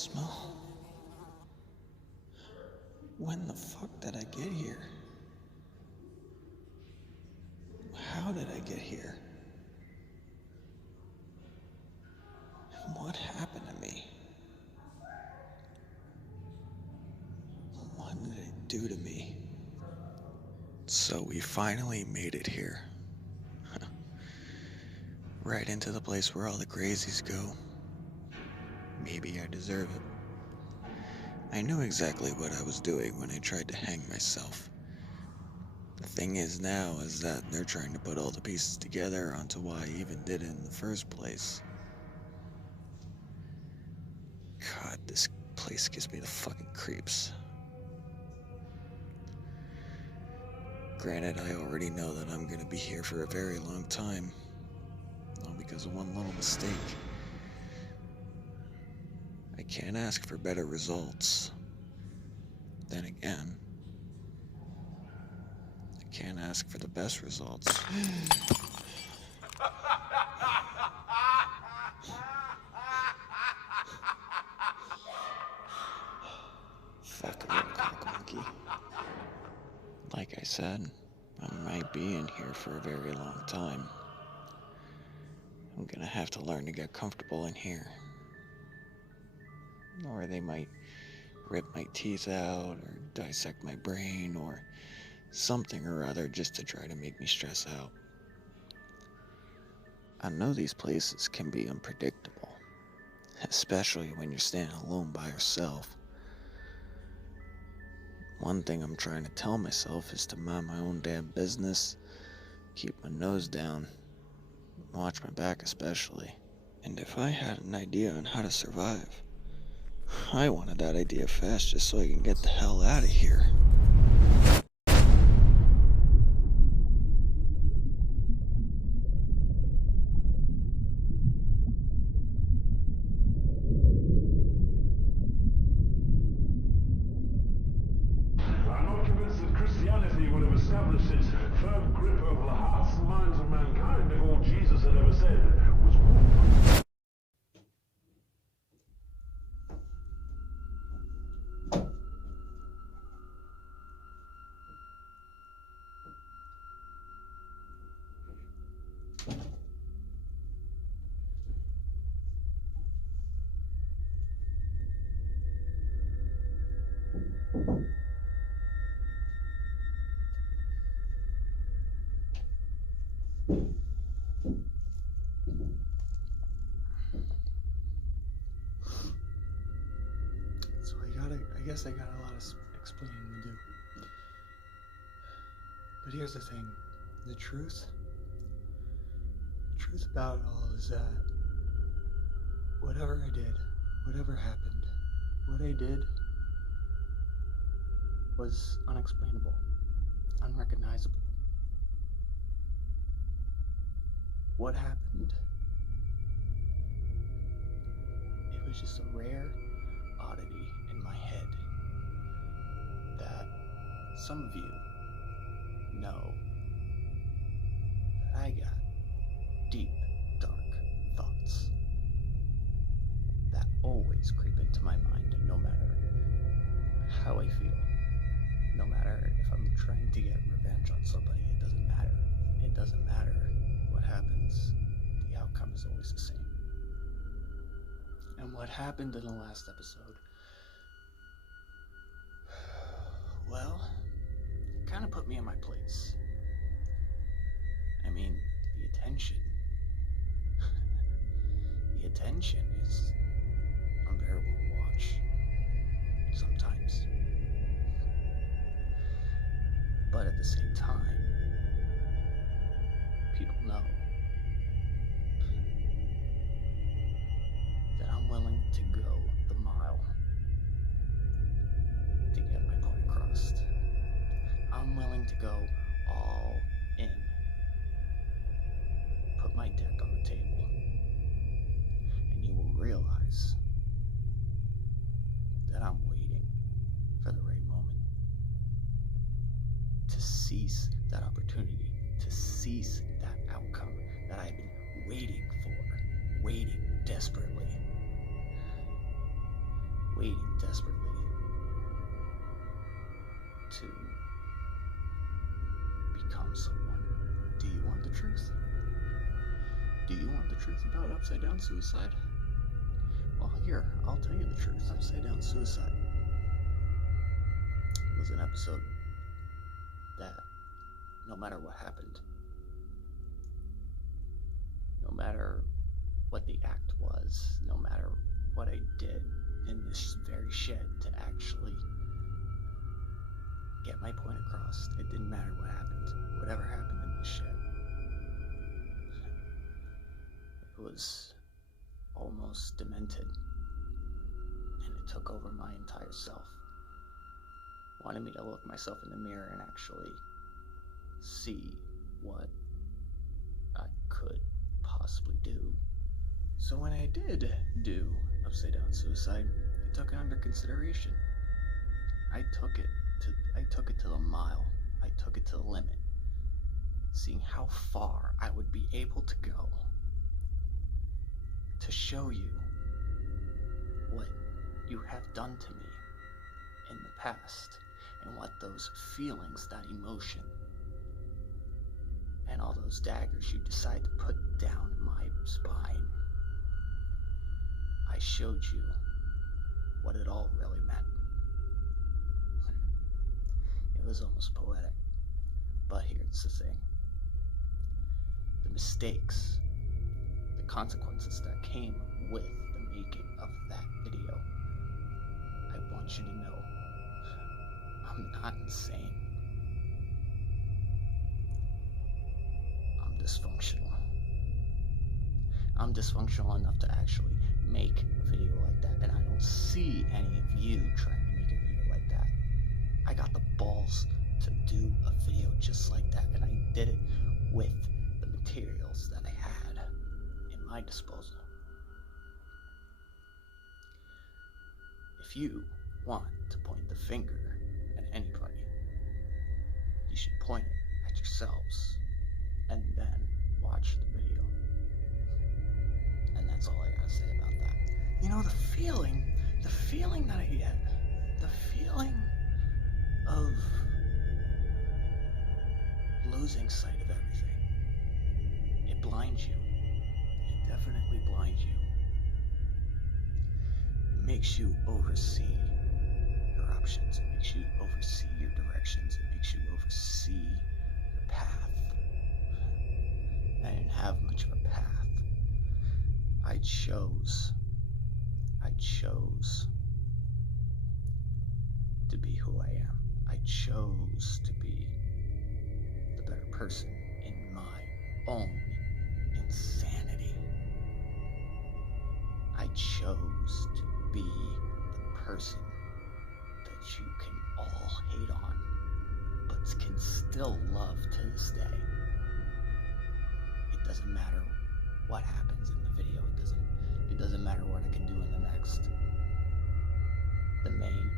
smell? When the fuck did I get here? How did I get here? And what happened to me? What did it do to me? So we finally made it here. Right into the place where all the crazies go. Maybe I deserve it. I knew exactly what I was doing when I tried to hang myself. The thing is now is that they're trying to put all the pieces together onto why I even did it in the first place. God, this place gives me the fucking creeps. Granted, I already know that I'm gonna be here for a very long time. All because of one little mistake. I can't ask for better results. Then again, I can't ask for the best results. Fuck a little cock monkey. Like I said, I might be in here for a very long time. I'm gonna have to learn to get comfortable in here. Or they might rip my teeth out, or dissect my brain, or something or other just to try to make me stress out. I know these places can be unpredictable, especially when you're standing alone by yourself. One thing I'm trying to tell myself is to mind my own damn business, keep my nose down, watch my back especially. And if I had an idea on how to survive, I wanted that idea fast just so I can get the hell out of here. I'm not convinced that Christianity would have established its firm grip over the hearts and minds of mankind if all Jesus had ever said was whoop. So I guess I got a lot of explaining to do. But here's the thing, the truth about it all is that whatever I did, whatever happened, what I did was unexplainable, unrecognizable. What happened? It was just a rare oddity in my head that some of you know that I got deep, dark thoughts that always creep into my mind, no matter how I feel, no matter if I'm trying to get revenge on somebody. It doesn't matter. It doesn't matter what happens. The outcome is always the same. And what happened in the last episode, well, it kind of put me in my place. I mean, the attention is unbearable to watch sometimes. But at the same time, people know that I'm willing to go the mile to get my point across. I'm willing to go all in. Put my deck on the table. And you will realize that I'm waiting for the right moment to seize that opportunity, to seize that outcome that I've been waiting for, waiting desperately. waiting desperately to become someone. Do you want the truth? Do you want the truth about upside down suicide? Well, here, I'll tell you the truth. Upside down suicide was an episode that, no matter what happened, no matter what the act was, no matter what I did in this very shed to actually get my point across, it didn't matter what happened. Whatever happened in this shed, it was almost demented, and it took over my entire self. Wanted me to look myself in the mirror and actually see what I could possibly do. So when I did do upside down suicide, I took it under consideration. I took it to the mile. I took it to the limit, seeing how far I would be able to go to show you what you have done to me in the past, and what those feelings, that emotion, and all those daggers you decide to put down my spine. I showed you what it all really meant. It was almost poetic, but here's the thing. The mistakes, the consequences that came with the making of that video, I want you to know, I'm not insane. I'm dysfunctional. I'm dysfunctional enough to actually make a video like that, and I don't see any of you trying to make a video like that. I got the balls to do a video just like that, and I did it with the materials that I had in my disposal. If you want to point the finger at anybody, you should point it at yourselves and then watch the video. And that's all I gotta say about that. You know, the feeling that I get, the feeling of losing sight of everything, it blinds you. It definitely blinds you. It makes you oversee your options. It makes you oversee your directions. It makes you oversee your path. I didn't have much of a path. I chose to be who I am. I chose to be the better person in my own insanity. I chose to be the person that you can all hate on, but can still love to this day. It doesn't matter what happens in the video. It doesn't matter what I can do in the next. The main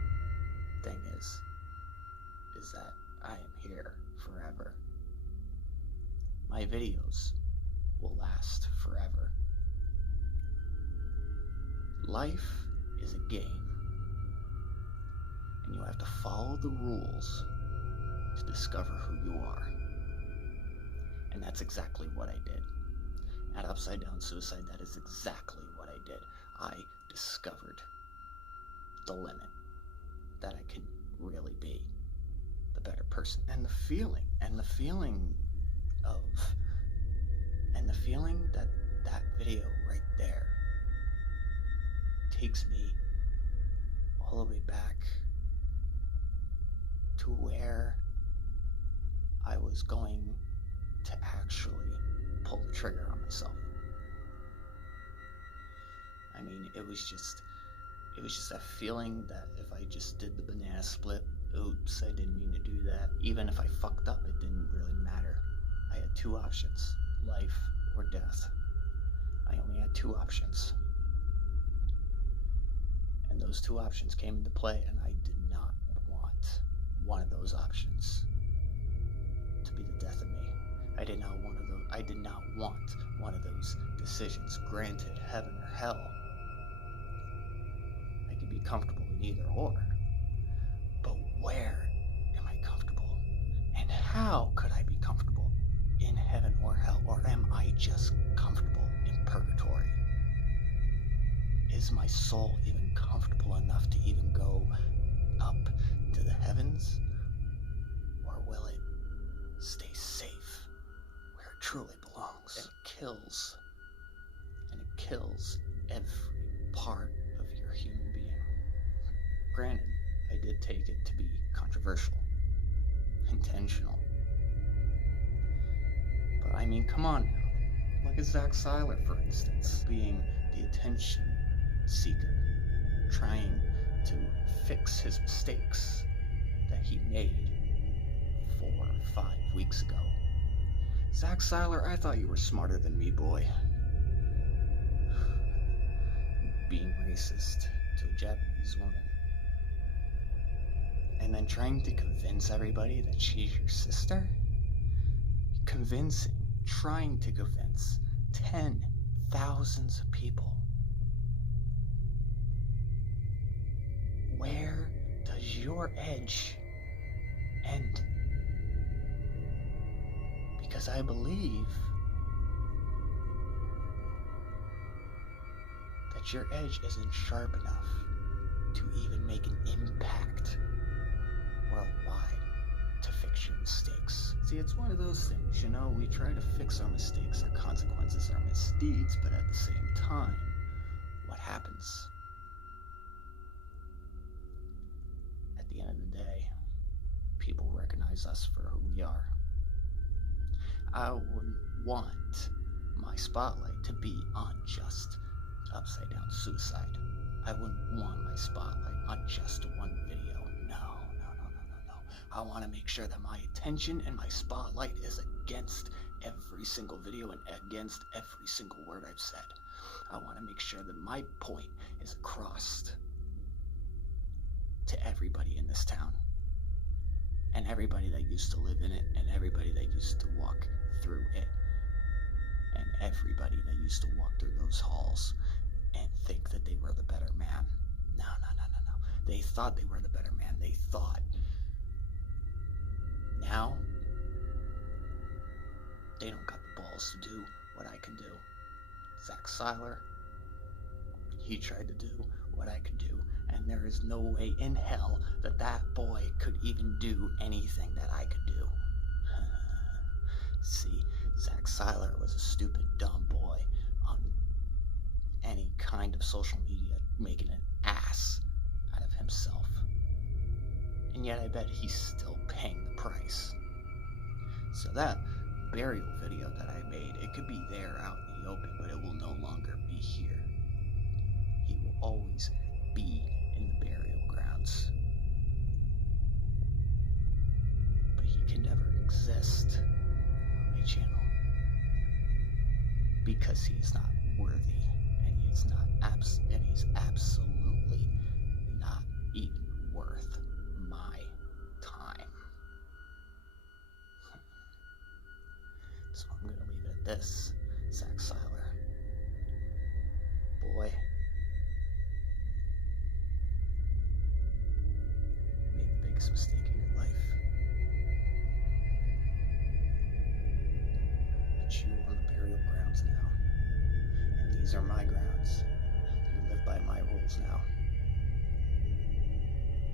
thing is that I am here forever. My videos will last forever. Life is a game, and you have to follow the rules to discover who you are. And that's exactly what I did. At Upside Down Suicide, that is exactly what I did. I discovered the limit that I can really be the better person. And the feeling that video right there takes me all the way back to where I was going to actually pull the trigger on myself. I mean, it was just that feeling that if I just did the banana split, oops, I didn't mean to do that. Even if I fucked up, it didn't really matter. I had two options, life or death. I only had two options. And those two options came into play, and I did not want one of those options to be the death of me. I did not want one of those decisions, granted heaven or hell. I could be comfortable in either or. But where am I comfortable? And how could I be comfortable in heaven or hell? Or am I just comfortable in purgatory? Is my soul even comfortable enough to even go up to the heavens? Or will it stay safe where it truly belongs? And it kills every part of your human being. Granted, I did take it to be controversial, intentional. But I mean, come on now. Look at Zach Seiler, for instance, being the attention seeker, trying to fix his mistakes that he made 4 or 5 weeks ago. Zach Seiler, I thought you were smarter than me, boy. Being racist to a Japanese woman. And then trying to convince everybody that she's your sister? Trying to convince 10,000s of people. Where does your edge end? Because I believe that your edge isn't sharp enough to even make an impact worldwide to fix your mistakes. See, it's one of those things, we try to fix our mistakes, our consequences, our misdeeds, but at the same time, what happens? At the end of the day, people recognize us for who we are. I wouldn't want my spotlight to be on just upside down suicide. I wouldn't want my spotlight on just one video. No. I want to make sure that my attention and my spotlight is against every single video and against every single word I've said. I want to make sure that my point is across to everybody in this town, and everybody that used to live in it, and everybody that used to walk through it, and everybody that used to walk through those halls and think that they were the better man. No. They thought they were the better man. They thought. Now, they don't got the balls to do what I can do. Zach Seiler, he tried to do what I could do, and there is no way in hell that that boy could even do anything that I could do. See, Zach Seiler was a stupid, dumb boy on any kind of social media, making an ass out of himself. And yet I bet he's still paying the price. So that burial video that I made, it could be there out in the open, but it will no longer be here. He will always be in the burial grounds. But he can never exist on my channel because he is not worthy, and he is he's absolutely not even worth my time. So I'm gonna leave it at this, Zach Seiler. Boy, made the biggest mistake of your life. But you on the burial grounds now, and these are my grounds. You live by my rules now.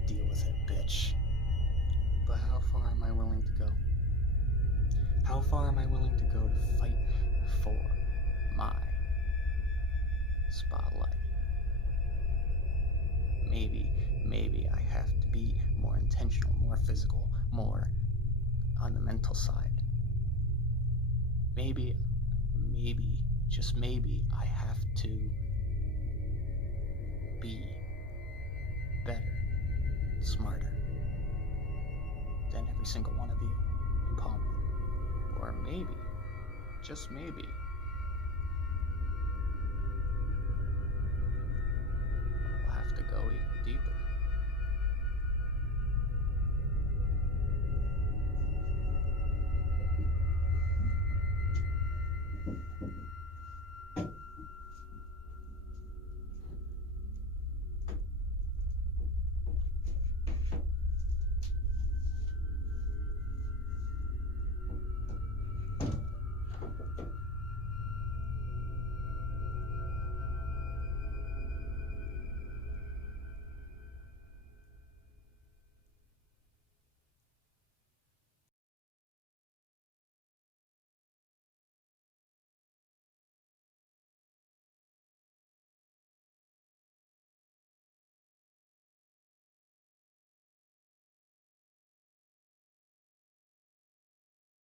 Deal with it, bitch. But how far am I willing to go? How far am I willing to go to fight for my spotlight? Maybe I have to be more intentional, more physical, more on the mental side. Maybe, just maybe, I have to be better, smarter than every single one of you in Palmer. Or maybe, just maybe, I'll have to go even deeper.